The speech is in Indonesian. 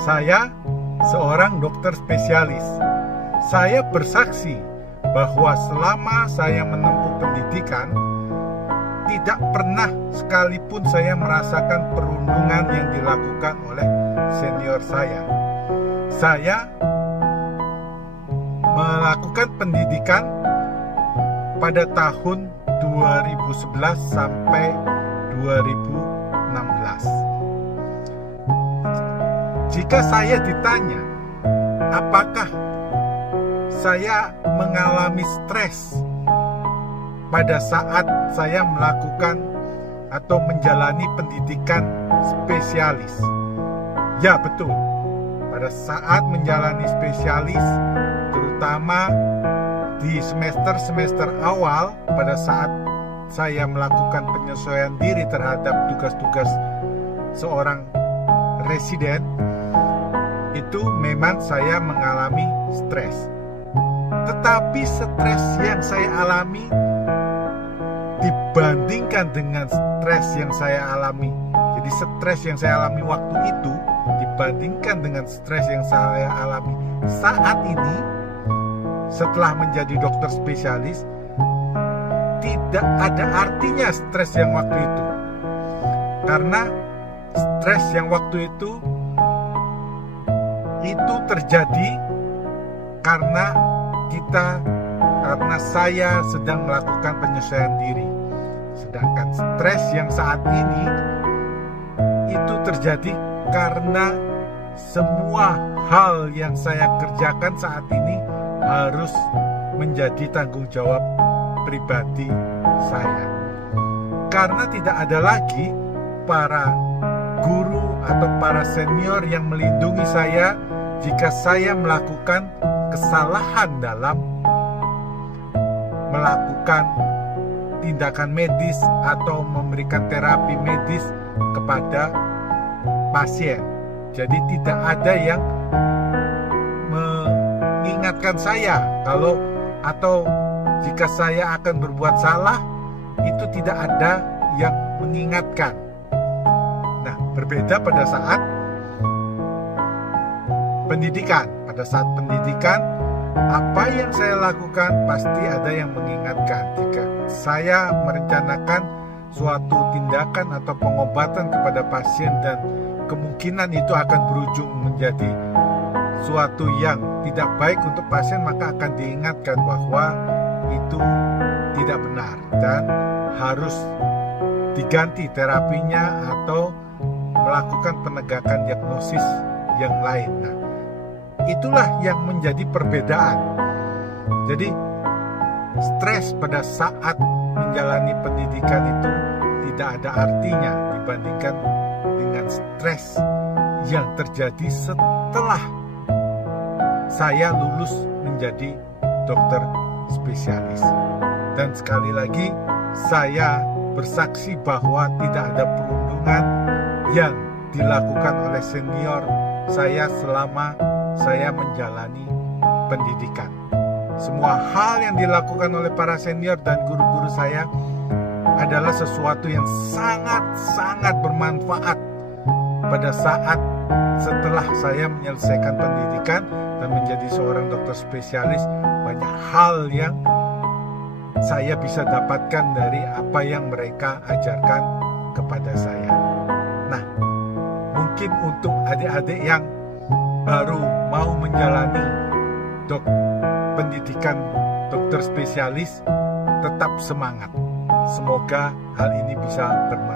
Saya seorang dokter spesialis. Saya bersaksi bahwa selama saya menempuh pendidikan, tidak pernah sekalipun saya merasakan perundungan yang dilakukan oleh senior saya. Saya melakukan pendidikan pada tahun 2011 sampai 2016. Jika saya ditanya, apakah saya mengalami stres pada saat saya melakukan atau menjalani pendidikan spesialis? Ya, betul. Pada saat menjalani spesialis, terutama di semester-semester awal, pada saat saya melakukan penyesuaian diri terhadap tugas-tugas seorang residen, itu memang saya mengalami stres. Tetapi stres yang saya alami dibandingkan dengan stres yang saya alami, jadi stres yang saya alami waktu itu dibandingkan dengan stres yang saya alami saat ini setelah menjadi dokter spesialis, tidak ada artinya stres yang waktu itu. Karena stres yang waktu itu terjadi karena saya sedang melakukan penyesuaian diri. Sedangkan stres yang saat ini itu terjadi karena semua hal yang saya kerjakan saat ini harus menjadi tanggung jawab pribadi saya. Karena tidak ada lagi para guru atau para senior yang melindungi saya jika saya melakukan kesalahan dalam melakukan tindakan medis atau memberikan terapi medis kepada pasien. Jadi tidak ada yang mengingatkan saya atau jika saya akan berbuat salah, itu tidak ada yang mengingatkan. Nah, berbeda pada saat pendidikan. Pada saat pendidikan, apa yang saya lakukan pasti ada yang mengingatkan. Jika saya merencanakan suatu tindakan atau pengobatan kepada pasien dan kemungkinan itu akan berujung menjadi suatu yang tidak baik untuk pasien, maka akan diingatkan bahwa itu tidak benar dan harus diganti terapinya atau melakukan penegakan diagnosis yang lain. Nah, itulah yang menjadi perbedaan. Jadi stres pada saat menjalani pendidikan itu tidak ada artinya dibandingkan dengan stres yang terjadi setelah saya lulus menjadi dokter spesialis. Dan sekali lagi saya bersaksi bahwa tidak ada perundungan yang dilakukan oleh senior saya selama saya menjalani pendidikan. Semua hal yang dilakukan oleh para senior dan guru-guru saya adalah sesuatu yang sangat-sangat bermanfaat pada saat setelah saya menyelesaikan pendidikan dan menjadi seorang dokter spesialis. Banyak hal yang saya bisa dapatkan dari apa yang mereka ajarkan kepada saya. Nah, mungkin untuk adik-adik yang baru mau menjalani pendidikan dokter spesialis, tetap semangat. Semoga hal ini bisa bermanfaat.